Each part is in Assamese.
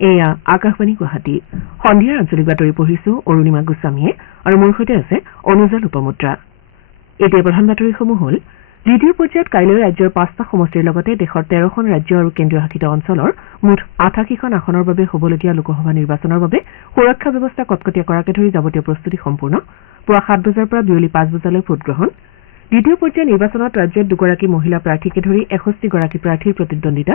এয়া আকাশবাণী গুৱাহাটী সন্ধিয়াৰ আঞ্চলিক বাতৰি পঢ়িছো অৰুণিমা গোস্বামীয়ে আৰু মোৰ সৈতে আছে অনুজা লোপমুদ্ৰা। এতিয়া প্ৰধান বাতৰিসমূহ হ'ল দ্বিতীয় পৰ্যায়ত কাইলৈ ৰাজ্যৰ 5টা সমষ্টিৰ লগতে দেশৰ 13খন ৰাজ্য আৰু কেন্দ্ৰীয় শাসিত অঞ্চলৰ মুঠ 88খন আসনৰ বাবে হ'বলগীয়া লোকসভা নিৰ্বাচনৰ বাবে সুৰক্ষা ব্যৱস্থা কটকটীয়া কৰাকে ধৰি যাৱতীয় প্ৰস্তুতি সম্পূৰ্ণ। পুৱা 7 বজাৰ পৰা বিয়লি 5 বজালৈ ভোটগ্ৰহণ। দ্বিতীয় পৰ্যায়ৰ নিৰ্বাচনত ৰাজ্যত 2গৰাকী মহিলা প্ৰাৰ্থীকে ধৰি 61গৰাকী প্ৰাৰ্থীৰ প্ৰতিদ্বন্দ্বিতা।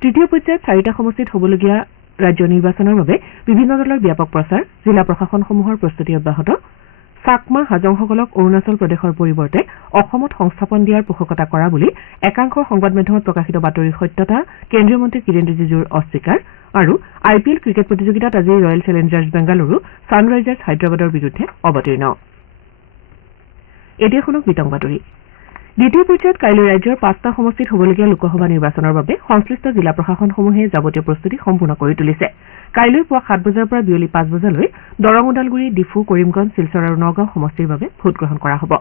তৃতীয় পৰ্যায়ত 4টা সমষ্টিত হ'বলগীয়া ৰাজ্য নিৰ্বাচনৰ বাবে বিভিন্ন দলৰ ব্যাপক প্ৰচাৰ। জিলা প্ৰশাসনসমূহৰ প্ৰস্তুতি অব্যাহত। চাকমা হাজংসকলক অৰুণাচল প্ৰদেশৰ পৰিৱৰ্তে অসমত সংস্থাপন দিয়াৰ পোষকতা কৰা বুলি একাংশ সংবাদ মাধ্যমত প্ৰকাশিত বাতৰিৰ সত্যতা কেন্দ্ৰীয় মন্ত্ৰী কিৰেণ ৰিজিজুৰ অস্বীকাৰ। আৰু IPL ক্ৰিকেট প্ৰতিযোগিতাত আজি ৰয়েল চেলেঞ্জাৰ্ছ বেংগালুৰু ছানৰাইজাৰ্ছ হায়দৰাবাদৰ বিৰুদ্ধে অৱতীৰ্ণ। এতিয়া শুনক বিতং বাতৰি। দ্বিতীয় পৰ্যায়ত কাইলৈ ৰাজ্যৰ 5টা সমষ্টিত হ'বলগীয়া লোকসভা নিৰ্বাচনৰ বাবে সংশ্লিষ্ট জিলা প্ৰশাসনসমূহে যাৱতীয় প্ৰস্তুতি সম্পূৰ্ণ কৰি তুলিছে। কাইলৈ পুৱা 7 বজাৰ পৰা বিয়লি 5 বজালৈ দৰং ওদালগুৰি ডিফু কৰিমগঞ্জ শিলচৰ আৰু নগাঁও সমষ্টিৰ বাবে ভোটগ্ৰহণ কৰা হ'ব।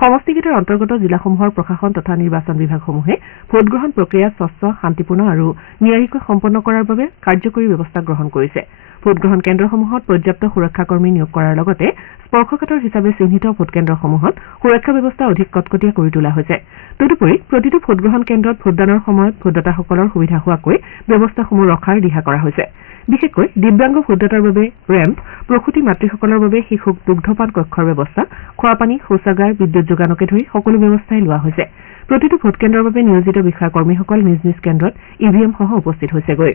সমষ্টিকেইটাৰ অন্তৰ্গত জিলাসমূহৰ প্ৰশাসন তথা নিৰ্বাচন বিভাগসমূহে ভোটগ্ৰহণ প্ৰক্ৰিয়া স্বচ্ছ শান্তিপূৰ্ণ আৰু নিয়াৰিকৈ সম্পন্ন কৰাৰ বাবে কাৰ্যকৰী ব্যৱস্থা গ্ৰহণ কৰিছে। ভোটগ্ৰহণ কেন্দ্ৰসমূহত পৰ্যাপ্ত সুৰক্ষাকৰ্মী নিয়োগ কৰাৰ লগতে স্পৰ্শকাতৰ হিচাপে চিহ্নিত ভোটকেন্দ্ৰসমূহত সুৰক্ষা ব্যৱস্থা অধিক কটকটীয়া কৰি তোলা হৈছে। তদুপৰি প্ৰতিটো ভোটগ্ৰহণ কেন্দ্ৰত ভোটদানৰ সময়ত ভোটদাতাসকলৰ সুবিধা হোৱাকৈ ব্যৱস্থাসমূহ ৰখাৰ দিহা কৰা হৈছে। বিশেষকৈ দিব্যাংগ ভোটদাতাৰ বাবে ৰেম্প, প্ৰসূতি মাতৃসকলৰ বাবে শিশুক দুগ্ধপান কক্ষৰ ব্যৱস্থা, খোৱাপানী, শৌচাগাৰ, বিদ্যুৎ যোগানকে ধৰি সকলো ব্যৱস্থাই লোৱা হৈছে। প্ৰতিটো ভোটকেন্দ্ৰৰ বাবে নিয়োজিত বিষয়া কৰ্মীসকল নিজ নিজ কেন্দ্ৰত EVM-সহ উপস্থিত হৈছেগৈ।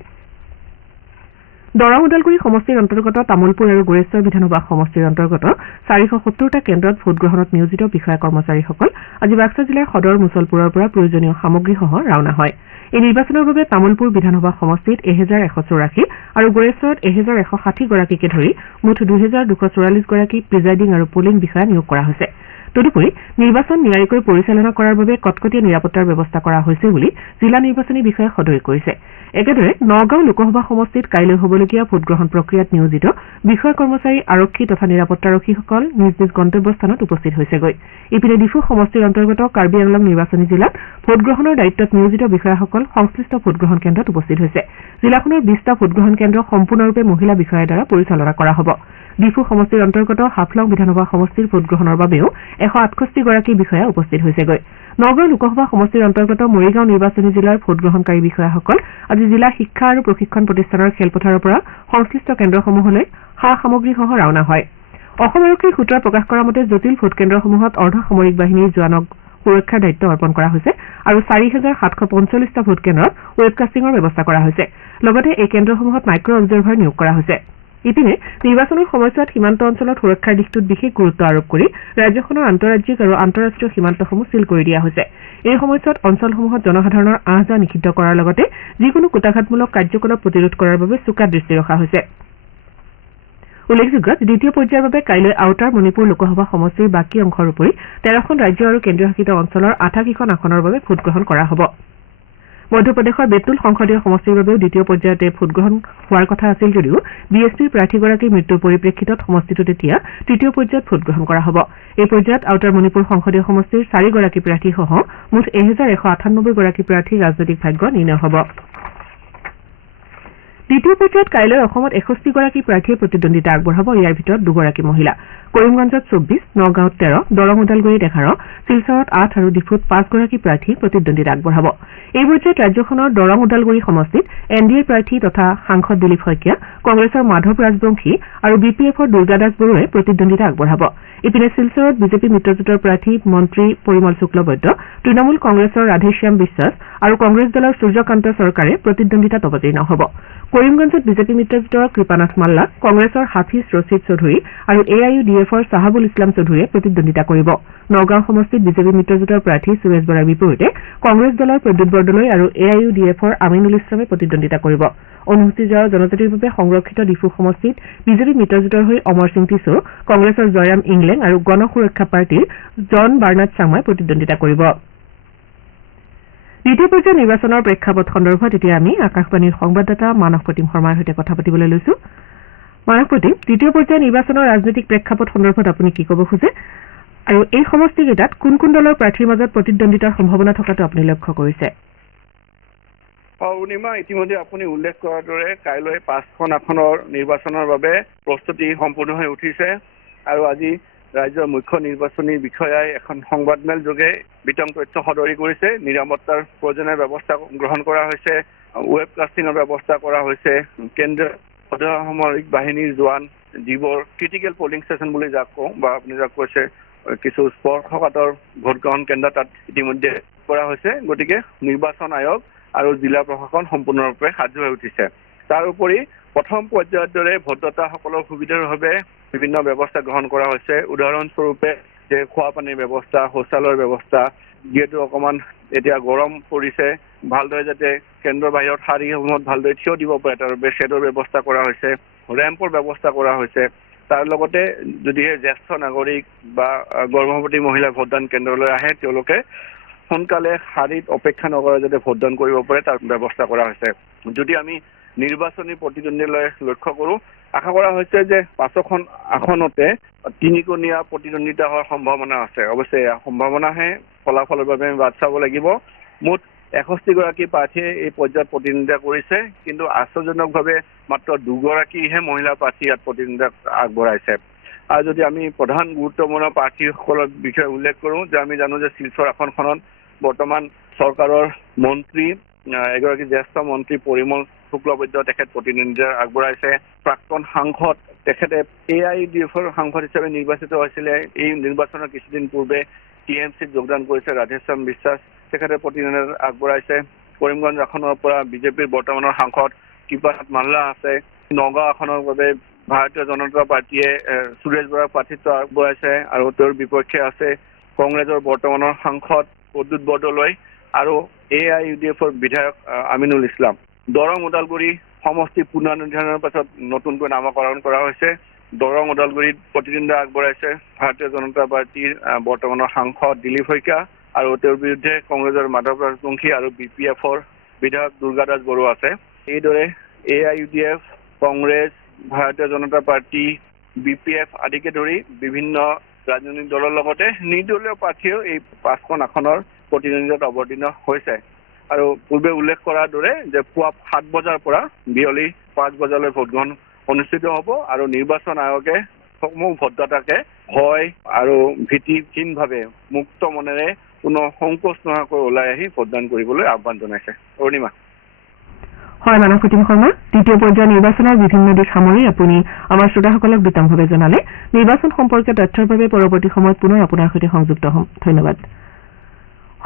দৰং ওদালগুৰি সমষ্টিৰ অন্তৰ্গত তামুলপুৰ আৰু গোৰেশ্বৰ বিধানসভা সমষ্টিৰ অন্তৰ্গত 470টা কেন্দ্ৰত ভোটগ্ৰহণত নিয়োজিত বিষয়া কৰ্মচাৰীসকল আজি বাক্সা জিলাৰ সদৰ মুছলপুৰৰ পৰা প্ৰয়োজনীয় সামগ্ৰীসহ ৰাওনা হয়। এই নিৰ্বাচনৰ বাবে তামুলপুৰ বিধানসভা সমষ্টিত 1184 আৰু গোৰেশ্বৰত 1160গৰাকীকে ধৰি মুঠ 2244গৰাকী প্ৰিজাইডিং আৰু পলিং বিষয়া নিয়োগ কৰা হৈছে। তদুপৰি নিৰ্বাচন নিয়াৰিকৈ পৰিচালনা কৰাৰ বাবে কটকটীয়া নিৰাপত্তাৰ ব্যৱস্থা কৰা হৈছে বুলি জিলা নিৰ্বাচনী বিষয়াই সদৰি কৰিছে। একেদৰে নগাঁও লোকসভা সমষ্টিত কাইলৈ হ'বলগীয়া ভোটগ্ৰহণ প্ৰক্ৰিয়াত নিয়োজিত বিষয়া কৰ্মচাৰী আৰক্ষী তথা নিৰাপত্তাৰক্ষীসকল নিজ নিজ গন্তব্যস্থানত উপস্থিত হৈছেগৈ। ইপিনে ডিফু সমষ্টিৰ অন্তৰ্গত কাৰ্বি আংলং নিৰ্বাচনী জিলাত ভোটগ্ৰহণৰ দায়িত্বত নিয়োজিত বিষয়াসকল সংশ্লিষ্ট ভোটগ্ৰহণ কেন্দ্ৰত উপস্থিত হৈছে। জিলাখনৰ 20টা ভোটগ্ৰহণ কেন্দ্ৰ সম্পূৰ্ণৰূপে মহিলা বিষয়াৰ দ্বাৰা পৰিচালনা কৰা হ'ব। ডিফু সমষ্টিৰ অন্তৰ্গত হাফলং বিধানসভা সমষ্টিৰ ভোটগ্ৰহণৰ বাবেও 168গৰাকী বিষয়া উপস্থিত হৈছেগৈ। নগাঁও লোকসভা সমষ্টিৰ অন্তৰ্গত মৰিগাঁও নিৰ্বাচনী জিলাৰ ভোটগ্ৰহণকাৰী বিষয়াসকল আজি জিলা শিক্ষা আৰু প্ৰশিক্ষণ প্ৰতিষ্ঠানৰ খেলপথাৰৰ পৰা সংশ্লিষ্ট কেন্দ্ৰসমূহলৈ সা-সামগ্ৰীসহ ৰাওনা হয়। অসম আৰক্ষীৰ সূত্ৰই প্ৰকাশ কৰা মতে জটিল ভোটকেন্দ্ৰসমূহত অৰ্ধসামৰিক বাহিনীৰ জোৱানক সুৰক্ষাৰ দায়িত্ব অৰ্পণ কৰা হৈছে আৰু 4745টা ভোটকেন্দ্ৰত ৱেবকাষ্টিঙৰ ব্যৱস্থা কৰা হৈছে। লগতে এই কেন্দ্ৰসমূহত মাইক্ৰ অবজাৰ্ভাৰ নিয়োগ কৰা হৈছে। ইপিনে নিৰ্বাচনৰ সময়ছোৱাত সীমান্ত অঞ্চলত সুৰক্ষাৰ দিশটোত বিশেষ গুৰুত্ব আৰোপ কৰি ৰাজ্যখনৰ আন্তঃৰাজ্যিক আৰু আন্তঃৰাষ্ট্ৰীয় সীমান্তসমূহ ছীল কৰি দিয়া হৈছে। এই সময়ছোৱাত অঞ্চলসমূহত জনসাধাৰণৰ আহ-যাহ নিষিদ্ধ কৰাৰ লগতে যিকোনো কুটাঘাতমূলক কাৰ্যকলাপ প্ৰতিৰোধ কৰাৰ বাবে চোকা দৃষ্টি ৰখা হৈছে। উল্লেখযোগ্য দ্বিতীয় পৰ্যায়ৰ বাবে কাইলৈ আউটাৰ মণিপুৰ লোকসভা সমষ্টিৰ বাকী অংশৰ উপৰি 13খন ৰাজ্য আৰু কেন্দ্ৰীয় শাসিত অঞ্চলৰ 88খন আসনৰ বাবে ভোটগ্ৰহণ কৰা হ'ব। মধ্যপ্ৰদেশৰ বেতুল সংসদীয় সমষ্টিৰ বাবেও দ্বিতীয় পৰ্যায়তে ভোটগ্ৰহণ হোৱাৰ কথা আছিল যদিও BSPৰ প্ৰাৰ্থীগৰাকীৰ মৃত্যুৰ পৰিপ্ৰেক্ষিতত সমষ্টিটোত এতিয়া তৃতীয় পৰ্যায়ত ভোটগ্ৰহণ কৰা হ'ব। এই পৰ্যায়ত আউটাৰ মণিপুৰ সংসদীয় সমষ্টিৰ 4গৰাকী প্ৰাৰ্থীসহ মুঠ 1198গৰাকী প্ৰাৰ্থীৰ ৰাজনৈতিক ভাগ্য নিৰ্ণয় হ'ব। দ্বিতীয় পৰ্যায়ত কাইলৈ অসমত 61গৰাকী প্ৰাৰ্থীয়ে প্ৰতিদ্বন্দ্বিতা আগবঢ়াব। ইয়াৰ ভিতৰত 2গৰাকী মহিলা। কৰিমগঞ্জত 24, নগাঁৱত 13, দৰং ওদালগুৰিত 11, শিলচৰত 8 আৰু ডিফুত 5গৰাকী প্ৰাৰ্থী প্ৰতিদ্বন্দ্বিতা আগবঢ়াব। এই পৰ্যায়ত ৰাজ্যখনৰ দৰং ওদালগুৰি সমষ্টিত NDAৰ প্ৰাৰ্থী তথা সাংসদ দিলীপ শইকীয়া, কংগ্ৰেছৰ মাধৱ ৰাজবংশী আৰু BPFৰ দুৰ্গা দাস বৰুৱাই প্ৰতিদ্বন্দ্বিতা আগবঢ়াব। ইপিনে শিলচৰত বিজেপি মিত্ৰজোঁটৰ প্ৰাৰ্থী মন্ত্ৰী পৰিমল শুক্লবৈদ্য, তৃণমূল কংগ্ৰেছৰ ৰাধেশ্যাম বিশ্বাস আৰু কংগ্ৰেছ দলৰ সূৰ্যকান্ত চৰকাৰে প্ৰতিদ্বন্দ্বিতাত অৱতীৰ্ণ হ'ব। কৰিমগঞ্জত বিজেপি মিত্ৰজোঁটৰ কৃপানাথ মাল্লা, কংগ্ৰেছৰ হাফিজ ৰছিদ চৌধুৰী আৰু AIUDFৰ চাহাবুল ইছলাম চৌধুৰীয়ে প্ৰতিদ্বন্দ্বিতা কৰিব। নগাঁও সমষ্টিত বিজেপি মিত্ৰজোঁটৰ প্ৰাৰ্থী সুৰেশ বৰাৰ বিপৰীতে কংগ্ৰেছ দলৰ প্ৰদ্যুৎ বৰদলৈ আৰু AIUDFৰ আমিনুল ইছলামে প্ৰতিদ্বন্দ্বিতা কৰিব। অনুসূচিত জনজাতিৰ বাবে সংৰক্ষিত ডিফু সমষ্টিত বিজেপি মিত্ৰজোঁটৰ হৈ অমৰ সিং টিছৌ, কংগ্ৰেছৰ জয়ৰাম ইংলেং আৰু গণ সুৰক্ষা পাৰ্টীৰ জন বাৰ্নাড চাংমাই প্ৰতিদ্বন্দ্বিতা কৰিব। দ্বিতীয় পৰ্যায়ৰ নিৰ্বাচনৰ প্ৰেক্ষাপট সন্দৰ্ভত এতিয়া আমি আকাশবাণীৰ সংবাদদাতা মানস প্ৰতিম শৰ্মাৰ সৈতে কথা পাতিবলৈ লৈছো। মানস প্ৰতিম, দ্বিতীয় পৰ্যায়ৰ নিৰ্বাচনৰ ৰাজনৈতিক প্ৰেক্ষাপট সন্দৰ্ভত আপুনি কি ক'ব খোজে আৰু এই সমষ্টিকেইটাত কোন কোন দলৰ প্ৰাৰ্থীৰ মাজত প্ৰতিদ্বন্দ্বিতাৰ সম্ভাৱনা থকাটো আপুনি লক্ষ্য কৰিছে? অৰুণিমা, ইতিমধ্যে আপুনি উল্লেখ কৰাৰ দৰে কাইলৈ 5খন আসনৰ নিৰ্বাচনৰ বাবে প্ৰস্তুতি সম্পূৰ্ণ হৈ উঠিছে আৰু আজি ৰাজ্যৰ মুখ্য নিৰ্বাচনী বিষয়াই এখন সংবাদমেল যোগে বিতং তথ্য সদৰি কৰিছে। নিৰাপত্তাৰ প্ৰয়োজনীয় ব্যৱস্থা গ্ৰহণ কৰা হৈছে, ৱেব কাষ্টিঙৰ ব্যৱস্থা কৰা হৈছে, কেন্দ্ৰীয় সামৰিক বাহিনীৰ জোৱান যিবোৰ ক্ৰিটিকেল পলিং ষ্টেচন বুলি যাক কওঁ বা আপুনি যাক কৈছে কিছু স্পৰ্শকাতৰ ভোটগ্ৰহণ কেন্দ্ৰ তাত ইতিমধ্যে কৰা হৈছে। গতিকে নিৰ্বাচন আয়োগ আৰু জিলা প্ৰশাসন সম্পূৰ্ণৰূপে সাজু হৈ উঠিছে। তাৰ উপৰি প্ৰথম পৰ্যায়ৰ দৰে ভোটদাতাসকলৰ সুবিধাৰ বাবে বিভিন্ন ব্যৱস্থা গ্ৰহণ কৰা হৈছে। উদাহৰণস্বৰূপে যে খোৱা পানীৰ ব্যৱস্থা, শৌচালয়ৰ ব্যৱস্থা, যিহেতু অকণমান এতিয়া গৰম পৰিছে, ভালদৰে যাতে কেন্দ্ৰৰ বাহিৰত শাৰীসমূহত ভালদৰে থিয় দিব পাৰে তাৰ বাবে শ্বেডৰ ব্যৱস্থা কৰা হৈছে, ৰেম্পৰ ব্যৱস্থা কৰা হৈছে। তাৰ লগতে যদিহে জ্যেষ্ঠ নাগৰিক বা গৰ্ভৱতী মহিলা ভোটদান কেন্দ্ৰলৈ আহে তেওঁলোকে সোনকালে শাৰীত অপেক্ষা নকৰে যাতে ভোটদান কৰিব পাৰে তাৰ ব্যৱস্থা কৰা হৈছে। যদি আমি নিৰ্বাচনী প্ৰতিদ্বন্দ্বীলৈ লক্ষ্য কৰোঁ, আশা কৰা হৈছে যে 5খন আসনতে তিনিকোণীয়া প্ৰতিদ্বন্দ্বিতা হোৱাৰ সম্ভাৱনা আছে। অৱশ্যে সম্ভাৱনাহে ফলাফলৰ বাবে আমি বাট চাব লাগিব। মুঠ 61গৰাকী প্ৰাৰ্থীয়ে এই পৰ্যায়ত প্ৰতিদ্বন্দ্বিতা কৰিছে, কিন্তু আশ্চৰ্যজনকভাৱে মাত্ৰ 2গৰাকীহে মহিলা প্ৰাৰ্থী ইয়াত প্ৰতিদ্বন্দ্বিতা আগবঢ়াইছে। আৰু যদি আমি প্ৰধান গুৰুত্বপূৰ্ণ প্ৰাৰ্থীসকলৰ বিষয়ে উল্লেখ কৰোঁ যে আমি জানো যে শিলচৰ আসনখনত বৰ্তমান চৰকাৰৰ মন্ত্ৰী এগৰাকী জ্যেষ্ঠ মন্ত্ৰী পৰিমল শুক্লবৈদ্য তেখেত প্ৰতিদ্বন্দ্বিতা আগবঢ়াইছে। প্ৰাক্তন সাংসদ তেখেতে AIUDFৰ সাংসদ হিচাপে নিৰ্বাচিত হৈছিলে। এই নিৰ্বাচনৰ কিছুদিন পূৰ্বে TMCত যোগদান কৰিছে ৰাধেশ্যাম বিশ্বাস, তেখেতে প্ৰতিদ্বন্দ্বিতা আগবঢ়াইছে। কৰিমগঞ্জ আসনৰ পৰা বিজেপিৰ বৰ্তমানৰ সাংসদ কৃপানাথ মাল্লা আছে। নগাঁও আসনৰ বাবে ভাৰতীয় জনতা পাৰ্টীয়ে সুৰেশ বৰাক প্ৰাৰ্থিত্ব আগবঢ়াইছে আৰু তেওঁৰ বিপক্ষে আছে কংগ্ৰেছৰ বৰ্তমানৰ সাংসদ প্ৰদ্যুৎ বৰদলৈ আৰু AIUDFৰ বিধায়ক আমিনুল ইছলাম। দৰং ওদালগুৰি সমষ্টি পুনৰ্নিৰ্ধাৰণৰ পাছত নতুনকৈ নামকৰণ কৰা হৈছে। দৰং ওদালগুৰিত প্ৰতিদ্বন্দ্বিতা আগবঢ়াইছে ভাৰতীয় জনতা পাৰ্টীৰ বৰ্তমানৰ সাংসদ দিলীপ শইকীয়া আৰু তেওঁৰ বিৰুদ্ধে কংগ্ৰেছৰ মাধৱ ৰাজবংশী আৰু BPFৰ বিধায়ক দুৰ্গা দাস বড়ো আছে। এইদৰে AIUDF, কংগ্ৰেছ, ভাৰতীয় জনতা পাৰ্টী, BPF আদিকে ধৰি বিভিন্ন ৰাজনৈতিক দলৰ লগতে নিৰ্দলীয় প্ৰাৰ্থীয়েও এই 5খন আসনৰ প্ৰতিদ্বন্দ্বিতাত অৱতীৰ্ণ হৈছে। আৰু পূৰ্বে উল্লেখ কৰাৰ দৰে যে পুৱা 7 বজাৰ পৰা বিয়লি 5 বজালৈ ভোটগ্ৰহণ অনুষ্ঠিত হ'ব আৰু নিৰ্বাচন আয়োগে সমূহ ভোটদাতাকে ভয় আৰু ভীতিহীনভাৱে মুক্ত মনেৰে কোনো সংকোচ নোহোৱাকৈ ওলাই আহি ভোটদান কৰিবলৈ আহ্বান জনাইছে। অৰুণিমা। হয়, মানসজ্যোতি শৰ্মা, দ্বিতীয় পৰ্যায়ৰ নিৰ্বাচনৰ বিভিন্ন দিশ সামৰি আপুনি আমাৰ শ্ৰোতাসকলক বিতংভাৱে জনালে। নিৰ্বাচন সম্পৰ্কীয় তথ্যৰ বাবে পৰৱৰ্তী সময়ত পুনৰ আপোনাৰ সৈতে সংযুক্ত হ'ম। ধন্যবাদ।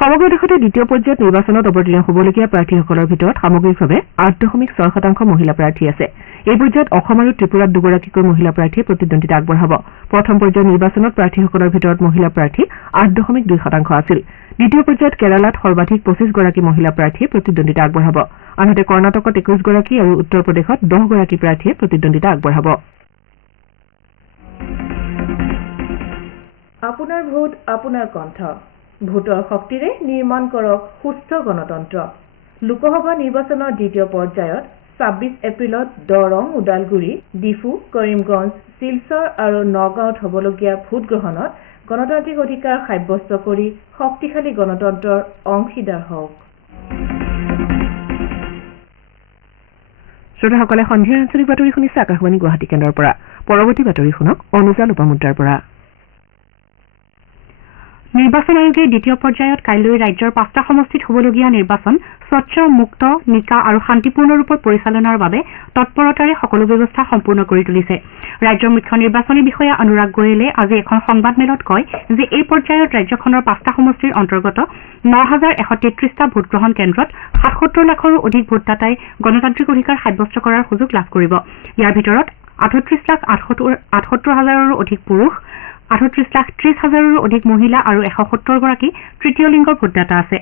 সমগ্ৰ দেশতে দ্বিতীয় পৰ্যায়ত নিৰ্বাচনত অৱতীৰ্ণ হ'বলগীয়া প্ৰাৰ্থীসকলৰ ভিতৰত সামগ্ৰিকভাৱে 8.6% মহিলা প্ৰাৰ্থী আছে। এই পৰ্যায়ত অসম আৰু ত্ৰিপুৰাত 2গৰাকীকৈ মহিলা প্ৰাৰ্থীয়ে প্ৰতিদ্বন্দ্বিতা আগবঢ়াব। প্ৰথম পৰ্যায়ৰ নিৰ্বাচনত প্ৰাৰ্থীসকলৰ ভিতৰত মহিলা প্ৰাৰ্থী 8.2% আছিল। দ্বিতীয় পৰ্যায়ত কেৰালাত সৰ্বাধিক 25গৰাকী মহিলা প্ৰাৰ্থীয়ে প্ৰতিদ্বন্দ্বিতা আগবঢ়াব। আনহাতে কৰ্ণাটকত 21গৰাকী আৰু উত্তৰ প্ৰদেশত 10গৰাকী প্ৰাৰ্থীয়ে প্ৰতিদ্বন্দ্বিতা আগবঢ়াব। আপোনাৰ ভোট, আপোনাৰ কণ্ঠ। ভোটৰ শক্তিৰে নিৰ্মাণ কৰক সুস্থ গণতন্ত্ৰ। লোকসভা নিৰ্বাচনৰ দ্বিতীয় পৰ্যায়ত 26 এপ্ৰিলত দৰং, ওদালগুৰি, ডিফু, কৰিমগঞ্জ, শিলচৰ আৰু নগাঁৱত হ'বলগীয়া ভোটগ্ৰহণত গণতান্ত্ৰিক অধিকাৰ সাব্যস্ত কৰি শক্তিশালী গণতন্ত্ৰৰ অংশীদাৰ হওক। শ্ৰোতাসকলে সন্ধিয়াৰ আঞ্চলিক বাতৰি শুনিছে আকাশবাণী গুৱাহাটী কেন্দ্ৰৰ পৰা। পৰৱৰ্তী বাতৰি শুনক অনুজা লোপামুদ্ৰাৰ পৰা। নিৰ্বাচন আয়োগে দ্বিতীয় পৰ্যায়ত কাইলৈ ৰাজ্যৰ 5টা সমষ্টিত হ'বলগীয়া নিৰ্বাচন স্বচ্ছ, মুক্ত, নিকা আৰু শান্তিপূৰ্ণ ৰূপত পৰিচালনাৰ বাবে তৎপৰতাৰে সকলো ব্যৱস্থা সম্পূৰ্ণ কৰি তুলিছে। ৰাজ্যৰ মুখ্য নিৰ্বাচনী বিষয়া অনুৰাগ গোয়েলে আজি এখন সংবাদমেলত কয় যে এই পৰ্যায়ত ৰাজ্যখনৰ 5টা সমষ্টিৰ অন্তৰ্গত 9,133টা ভোটগ্ৰহণ কেন্দ্ৰত 77 লাখৰো অধিক ভোটদাতাই গণতান্ত্ৰিক অধিকাৰ সাব্যস্ত কৰাৰ সুযোগ লাভ কৰিব। ইয়াৰ ভিতৰত 38,78,000ৰো অধিক পুৰুষ, 38,30,000ৰো অধিক মহিলা আৰু 170গৰাকী তৃতীয় লিংগৰ ভোটদাতা আছে।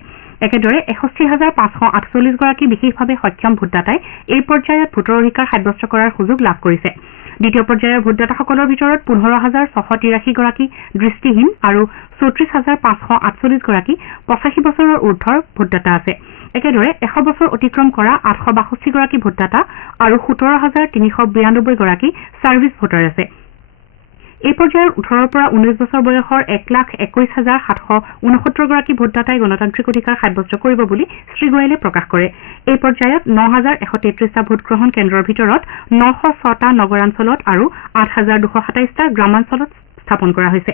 একেদৰে 61,548গৰাকী বিশেষভাৱে সক্ষম ভোটদাতাই এই পৰ্যায়ত ভোটৰ অধিকাৰ সাব্যস্ত কৰাৰ সুযোগ লাভ কৰিছে। দ্বিতীয় পৰ্যায়ৰ ভোটদাতাসকলৰ ভিতৰত 15,683গৰাকী দৃষ্টিহীন আৰু 34,548গৰাকী 85 বছৰৰ ঊৰ্ধৰ ভোটদাতা আছে। একেদৰে 100 বছৰ অতিক্ৰম কৰা 862গৰাকী ভোটদাতা আৰু 17,392গৰাকী ছাৰ্ভিচ ভোটাৰ আছে। এই পৰ্যায়ৰ 18ৰ পৰা 19 বছৰ বয়সৰ 1,21,769 গৰাকী ভোটদাতাই গণতান্ত্ৰিক অধিকাৰ সাব্যস্ত কৰিব বুলি শ্ৰীগোৱেলে প্ৰকাশ কৰে। এই পৰ্যায়ত 9,133টা ভোটগ্ৰহণ কেন্দ্ৰৰ ভিতৰত 906টা নগৰাঞ্চলত আৰু 8,227টা গ্ৰামাঞ্চলত স্থাপন কৰা হৈছে।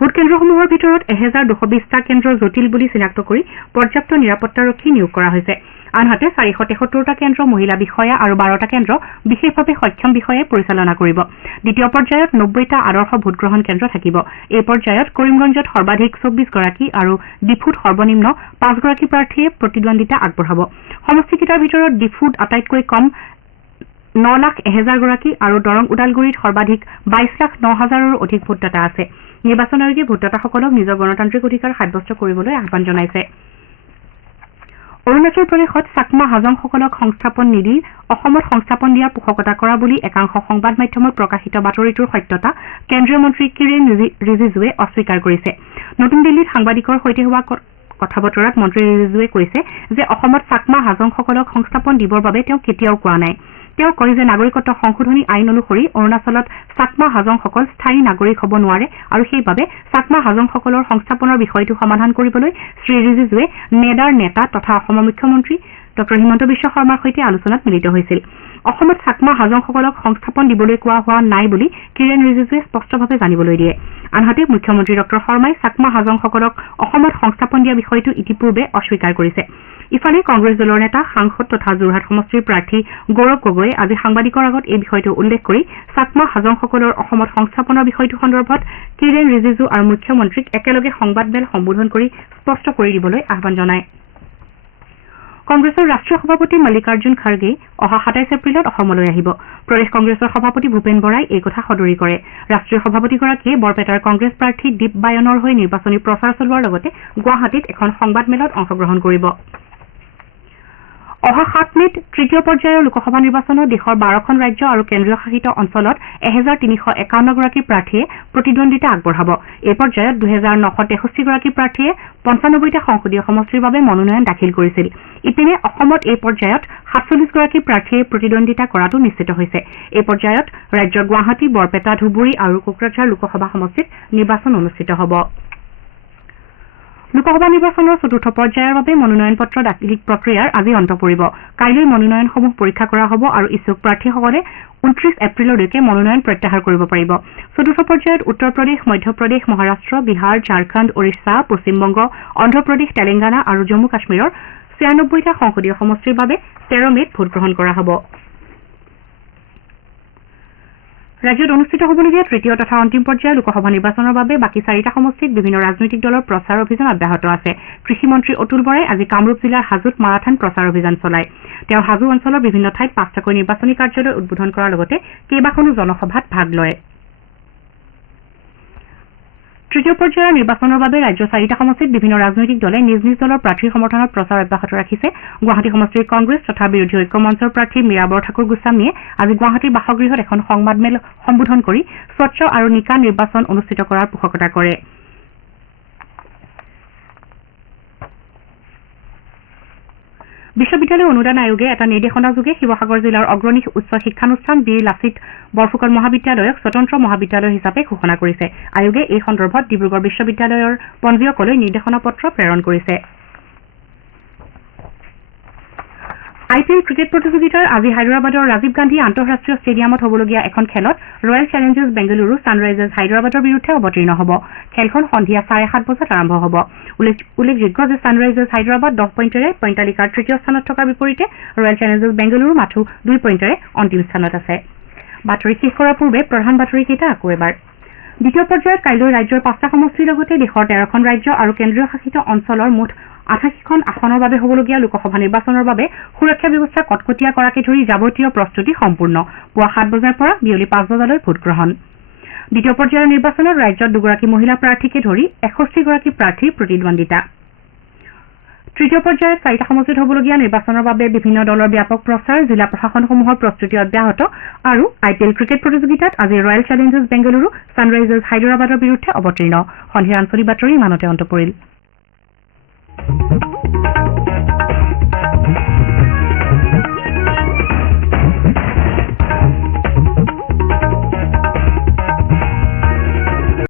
ভোটকেন্দ্ৰসমূহৰ ভিতৰত 1,220টা কেন্দ্ৰ জটিল বুলি চিনাক্ত কৰি পৰ্যাপ্ত নিৰাপত্তাৰক্ষী নিয়োগ কৰা হৈছে। আনহাতে 473টা কেন্দ্ৰ মহিলা বিষয়া আৰু 12টা কেন্দ্ৰ বিশেষভাৱে সক্ষম বিষয়াই পৰিচালনা কৰিব। দ্বিতীয় পৰ্যায়ত 90টা আদৰ্শ ভোটগ্ৰহণ কেন্দ্ৰ থাকিব। এই পৰ্যায়ত কৰিমগঞ্জত সৰ্বাধিক 24 গৰাকী আৰু ডিফুত সৰ্বনিম্ন 5 গৰাকী প্ৰাৰ্থীয়ে প্ৰতিদ্বন্দ্বিতা আগবঢ়াব। সমষ্টিকেইটাৰ ভিতৰত ডিফুত আটাইতকৈ কম 9,01,000 গৰাকী আৰু দৰং ওদালগুৰিত সৰ্বাধিক 22,09,000ৰো অধিক ভোটদাতা আছে। নিৰ্বাচন আয়োগে ভোটদাতাসকলক নিজৰ গণতান্ত্ৰিক অধিকাৰ সাব্যস্ত কৰিবলৈ আহ্বান জনাইছে। অৰুণাচল প্ৰদেশত চাকমা হাজংসকলক সংস্থাপন নিদি অসমত সংস্থাপন দিয়াৰ পোষকতা কৰা বুলি একাংশ সংবাদ মাধ্যমত প্ৰকাশিত বাতৰিটোৰ সত্যতা কেন্দ্ৰীয় মন্ত্ৰী কিৰেণ ৰিজিজুৱে অস্বীকাৰ কৰিছে। নতুন দিল্লীত সাংবাদিকৰ সৈতে হোৱা কথা বতৰাত মন্ত্ৰী ৰিজিজুৱে কৈছে যে অসমত চাকমা হাজংসকলক সংস্থাপন দিবৰ বাবে তেওঁ কেতিয়াও কোৱা নাই। তেওঁ কয় যে নাগৰিকত্ব সংশোধনী আইন অনুসৰি অৰুণাচলত চাকমা হাজংসকল স্থায়ী নাগৰিক হ'ব নোৱাৰে আৰু সেইবাবে চাকমা হাজংসকলৰ সংস্থাপনৰ বিষয়টো সমাধান কৰিবলৈ শ্ৰী ৰিজিজুৱে নেডাৰ নেতা তথা অসমৰ মুখ্যমন্ত্ৰী ডঃ হিমন্ত বিশ্ব শৰ্মাৰ সৈতে আলোচনাত মিলিত হৈছিল। অসমত চাকমা হাজংসকলক সংস্থাপন দিবলৈ কোৱা হোৱা নাই বুলি কিৰেণ ৰিজিজুৱে স্পষ্টভাৱে জানিবলৈ দিয়ে। আনহাতে মুখ্যমন্ত্ৰী ডঃ শৰ্মাই চাকমা হাজংসকলক অসমত সংস্থাপন দিয়া বিষয়টো ইতিপূৰ্বে অস্বীকাৰ কৰিছে। ইফালে কংগ্ৰেছ দলৰ নেতা সাংসদ তথা যোৰহাট সমষ্টিৰ প্ৰাৰ্থী গৌৰৱ গগৈয়ে আজি সাংবাদিকৰ আগত এই বিষয়টো উল্লেখ কৰি চাকমা হাজংসকলৰ অসমত সংস্থাপনৰ বিষয়টো সন্দৰ্ভত কিৰেণ ৰিজিজু আৰু মুখ্যমন্ত্ৰীক একেলগে সংবাদমেল সম্বোধন কৰি স্পষ্ট কৰি দিবলৈ আহ্বান জনায়। কংগ্ৰেছৰ ৰাষ্ট্ৰীয় সভাপতি মল্লিকাৰ্জুন খাৰ্গে অহা 27 এপ্ৰিলত অসমলৈ আহিব। প্ৰদেশ কংগ্ৰেছৰ সভাপতি ভূপেন বৰাই এই কথা সদৰি কৰে। ৰাষ্ট্ৰীয় সভাপতিগৰাকীয়ে বৰপেটাৰ কংগ্ৰেছ প্ৰাৰ্থী দীপ বায়নৰ হৈ নিৰ্বাচনী প্ৰচাৰ চলোৱাৰ লগতে গুৱাহাটীত এখন সংবাদমেলত অংশগ্ৰহণ কৰিব। অহা 7 মেত তৃতীয় পৰ্যায়ৰ লোকসভা নিৰ্বাচনত দেশৰ 12খন ৰাজ্য আৰু কেন্দ্ৰীয় শাসিত অঞ্চলত 1,351 গৰাকী প্ৰাৰ্থীয়ে প্ৰতিদ্বন্দ্বিতা আগবঢ়াব। এই পৰ্যায়ত 2,963 গৰাকী প্ৰাৰ্থীয়ে 95টা সংসদীয় সমষ্টিৰ বাবে মনোনয়ন দাখিল কৰিছিল। ইপিনে অসমত এই পৰ্যায়ত 47 গৰাকী প্ৰাৰ্থীয়ে প্ৰতিদ্বন্দ্বিতা কৰাটো নিশ্চিত হৈছে। এই পৰ্যায়ত ৰাজ্যৰ গুৱাহাটী, বৰপেটা, ধুবুৰী আৰু কোকৰাঝাৰ লোকসভা সমষ্টিত নিৰ্বাচন অনুষ্ঠিত হ'ব। লোকসভা নিৰ্বাচনৰ চতুৰ্থ পৰ্যায়ৰ বাবে মনোনয়ন পত্ৰ দাখিল প্ৰক্ৰিয়াৰ আজি অন্ত পৰিব। কাইলৈ মনোনয়নসমূহ পৰীক্ষা কৰা হ'ব আৰু ইচ্ছুক প্ৰাৰ্থীসকলে 29 এপ্ৰিললৈকে মনোনয়ন প্ৰত্যাহাৰ কৰিব পাৰিব। চতুৰ্থ পৰ্যায়ত উত্তৰ প্ৰদেশ, মধ্যপ্ৰদেশ, মহাৰাষ্ট্ৰ, বিহাৰ, ঝাৰখণ্ড, ওড়িশা, পশ্চিমবংগ, অন্ধ্ৰপ্ৰদেশ, তেলেংগানা আৰু জম্মু কাশ্মীৰৰ 96টা সংসদীয় সমষ্টিৰ বাবে 13 মেত ভোটগ্ৰহণ কৰা হ'ব। ৰাজ্যত অনুষ্ঠিত হ'বলগীয়া তৃতীয় তথা অন্তিম পৰ্যায়ৰ লোকসভা নিৰ্বাচনৰ বাবে বাকী 4টা সমষ্টিত বিভিন্ন ৰাজনৈতিক দলৰ প্ৰচাৰ অভিযান অব্যাহত আছে। কৃষিমন্ত্ৰী অতুল বৰাই আজি কামৰূপ জিলাৰ হাজোত মাৰাথান প্ৰচাৰ অভিযান চলায়। তেওঁ হাজো অঞ্চলৰ বিভিন্ন ঠাইত 5টাকৈ নিৰ্বাচনী কাৰ্যালয় উদ্বোধন কৰাৰ লগতে কেইবাখনো জনসভাত ভাগ লয়। তৃতীয় পৰ্যায়ৰ নিৰ্বাচনৰ বাবে ৰাজ্যৰ 4টা সমষ্টিত বিভিন্ন ৰাজনৈতিক দলে নিজ নিজ দলৰ প্ৰাৰ্থীৰ সমৰ্থনত প্ৰচাৰ অব্যাহত ৰাখিছে। গুৱাহাটী সমষ্টিৰ কংগ্ৰেছ তথা বিৰোধী ঐক্য মঞ্চৰ প্ৰাৰ্থী মীৰা বৰঠাকুৰ গোস্বামীয়ে আজি গুৱাহাটীৰ বাসগৃহত এখন সংবাদমেল সম্বোধন কৰি স্বচ্ছ আৰু নিকা নিৰ্বাচন অনুষ্ঠিত কৰাৰ পোষকতা কৰে। বিশ্ববিদ্যালয় অনুদান আয়োগে এটা নিৰ্দেশনাযোগে শিৱসাগৰ জিলাৰ অগ্ৰণী উচ্চ শিক্ষানুষ্ঠান বীৰ লাচিত বৰফুকন মহাবিদ্যালয়ক স্বতন্ত্ৰ মহাবিদ্যালয় হিচাপে ঘোষণা কৰিছে। আয়োগে এই সন্দৰ্ভত ডিব্ৰুগড় বিশ্ববিদ্যালয়ৰ পঞ্জীয়কলৈ নিৰ্দেশনা পত্ৰ প্ৰেৰণ কৰিছে। IPL ক্ৰিকেট প্ৰতিযোগিতাৰ আজি হায়দৰাবাদৰ ৰাজীৱ গান্ধী আন্তঃৰাষ্ট্ৰীয় ষ্টেডিয়ামত হ'বলগীয়া এখন খেলত ৰয়েল চেলেঞ্জাৰ্ছ বেংগালুৰু ছানৰাইজাৰ্ছ হায়দৰাবাদৰ বিৰুদ্ধে অৱতীৰ্ণ হ'ব। খেলখন সন্ধিয়া 7:30 বজাত আৰম্ভ হ'ব। উল্লেখযোগ্য যে ছানৰাইজাৰ্ছ হায়দৰাবাদ 10 পইণ্টেৰে পইণ্ট তালিকাৰ তৃতীয় স্থানত থকাৰ বিপৰীতে ৰয়েল চেলেঞ্জাৰ্ছ বেংগালুৰু মাথো 2 পইণ্টেৰে অন্তিম স্থানত আছে। বাতৰি শেষ কৰাৰ পূৰ্বে প্ৰধান বাতৰিকেইটা আকৌ এবাৰ। দ্বিতীয় পৰ্যায়ত কাইলৈ ৰাজ্যৰ 5টা সমষ্টিৰ লগতে দেশৰ 13খন ৰাজ্য আৰু কেন্দ্ৰীয় শাসিত অঞ্চলৰ মুঠ 88খন আসনৰ বাবে হ'বলগীয়া লোকসভা নিৰ্বাচনৰ বাবে সুৰক্ষা ব্যৱস্থা কটকটীয়া কৰাকে ধৰি যাৱতীয় প্ৰস্তুতি সম্পূৰ্ণ। পুৱা 7 বজাৰ পৰা বিয়লি 5 বজালৈ ভোটগ্ৰহণ। দ্বিতীয় পৰ্যায়ৰ নিৰ্বাচনত ৰাজ্যত 2গৰাকী মহিলা প্ৰাৰ্থীকে ধৰি 61গৰাকী প্ৰাৰ্থীৰ প্ৰতিদ্বন্দ্বিতা। তৃতীয় পৰ্যায়ত 4টা সমষ্টিত হ'বলগীয়া নিৰ্বাচনৰ বাবে বিভিন্ন দলৰ ব্যাপক প্ৰচাৰ, জিলা প্ৰশাসনসমূহৰ প্ৰস্তুতি অব্যাহত আৰু IPL ক্ৰিকেট প্ৰতিযোগিতাত আজি ৰয়েল চেলেঞ্জাৰ্ছ বেংগালুৰু ছানৰাইজাৰ্ছ হায়দৰাবাদৰ বিৰুদ্ধে অৱতীৰ্ণ। সন্ধিয়াৰ আঞ্চলিক বাতৰি ইমানতে অন্ত পৰিল।